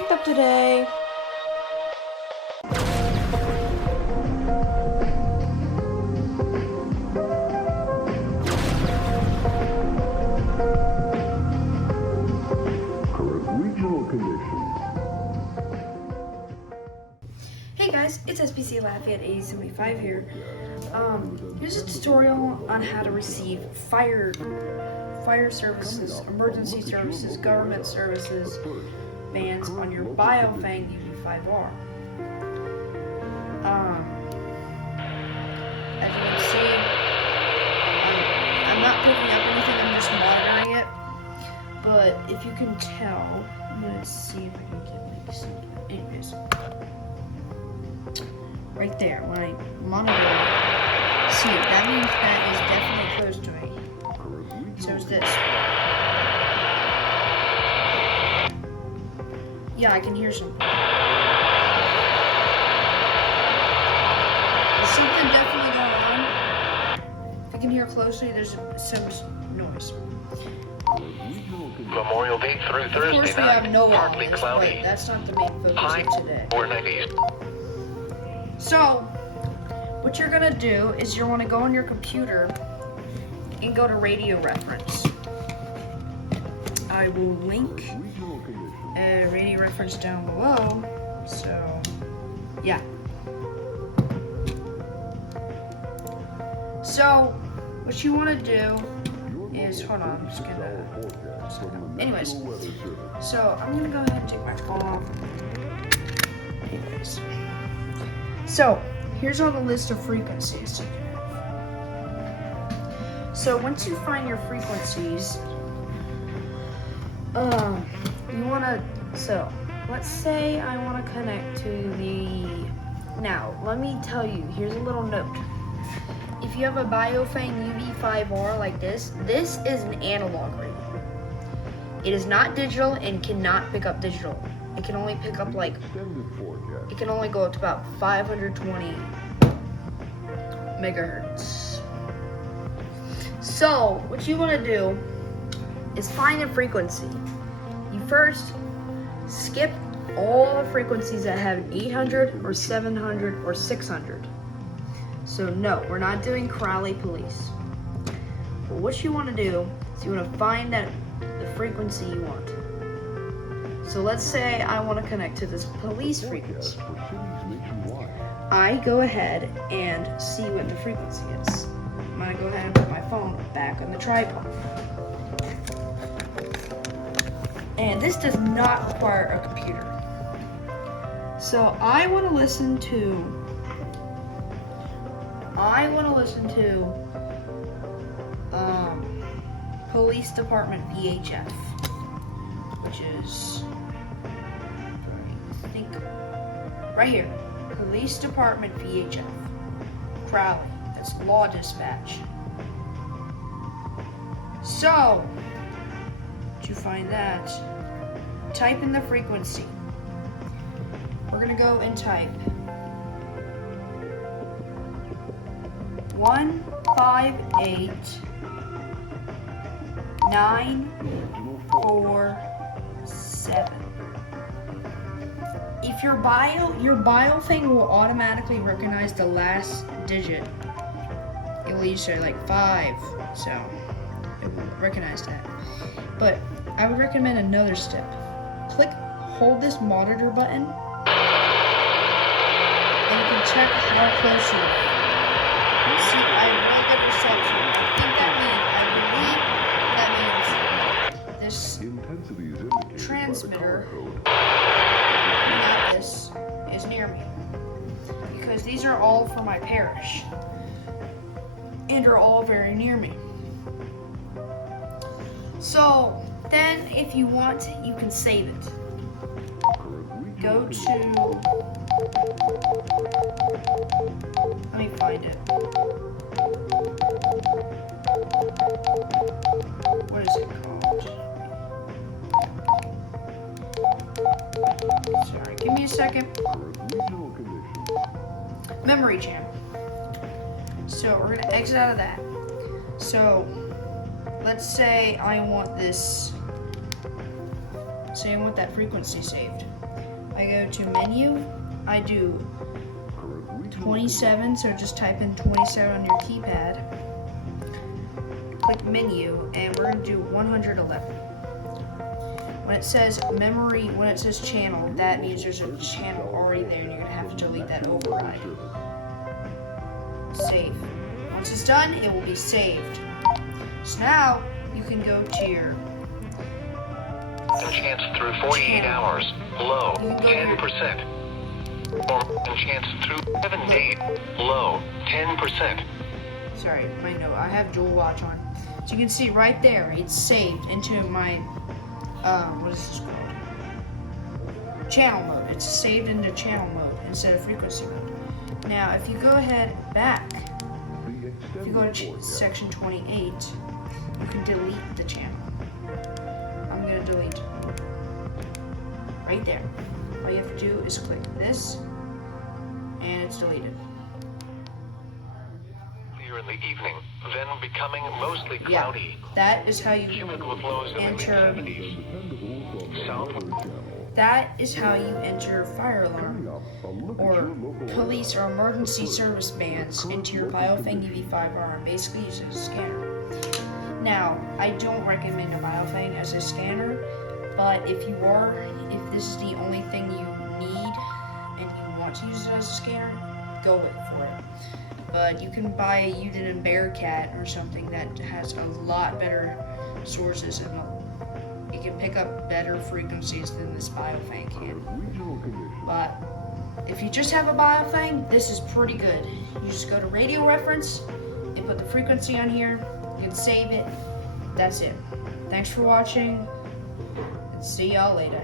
picked up today. Hey guys, it's SPC Lafayette 8075 here. Here's a tutorial on how to receive fire services, emergency services, government services bands on your Baofeng UV-5R. As you can see, I'm not picking up anything, I'm just monitoring it. But if you can tell, I'm gonna see if I can get like some. Anyways, right there, when I monitor it, see it, that means that is definitely close to me. So is this. Yeah, I can hear something. There's something definitely going on. If you can hear closely, there's some noise. Memorial Day through Thursday of course, we have no partly cloudy. but that's not the main focus High of today. 490s. So, what you're gonna do is you want to go on your computer and go to RadioReference. I will link RadioReference down below. So, yeah. So, what you want to do is, hold on, I'm just gonna. Anyways, so I'm gonna go ahead and take my phone off. Anyways, so here's all the list of frequencies you can have. So once you find your frequencies, you wanna. So let's say I want to connect to the. Now let me tell you. Here's a little note. If you have a Baofeng UV-5R like this is an analog radio. It is not digital and cannot pick up digital. It can only pick up it can only go up to about 520 megahertz. So, what you want to do is find a frequency. You first skip all the frequencies that have 800 or 700 or 600. So no, we're not doing Crowley Police. But what you want to do is you want to find the frequency you want. So let's say I want to connect to this police frequency. I go ahead and see what the frequency is. I'm going to go ahead and put my phone back on the tripod. And this does not require a computer. So I want to listen to Police Department VHF, which is, I think, right here. Police Department VHF, Crowley. That's Law Dispatch. So, did you find that? Type in the frequency. We're gonna go and type 158 947. If your Baofeng will automatically recognize the last digit. It will usually say like 5, so it will recognize that. But I would recommend another step. Hold this monitor button, and you can check how close you are. See, I have really good reception. I think that means this transmitter, not this, is near me. Because these are all for my parish. And are all very near me. So, then if you want, you can save it. Go to, let me find it. What is it called? Sorry, give me a second. Memory jam. So we're gonna exit out of that. So let's say I want this. Say I want that frequency saved. I go to menu, I do 27, so just type in 27 on your keypad. Click menu, and we're going to do 111. When it says memory, when it says channel, that means there's a channel already there, and you're going to have to delete that override. Save. Once it's done, it will be saved. So now, you can go to your Enchants through 48 hours, low, 10%. Or enchants through 7 days, low, 10%. Sorry, my note. I have dual watch on. So you can see right there, it's saved into my, what is this called? Channel mode. It's saved into channel mode instead of frequency mode. Now, if you go ahead back, if you go to section 28, you can delete the channel. I'm going to delete right there. All you have to do is click this, and it's deleted. Clear in the evening, then becoming mostly cloudy. Yeah, that is how you Humid with lows in the enter. mid-70s. South. That is how you enter fire alarm or police or emergency service bands into your Baofeng UV-5R and basically use it as a scanner. Now, I don't recommend a Baofeng as a scanner, but if this is the only thing you need and you want to use it as a scanner, go for it. But you can buy a Uniden Bearcat or something that has a lot better sources and it can pick up better frequencies than this Baofeng can. But if you just have a Baofeng, this is pretty good. You just go to RadioReference and put the frequency on here. You can save it. That's it. Thanks for watching, and see y'all later.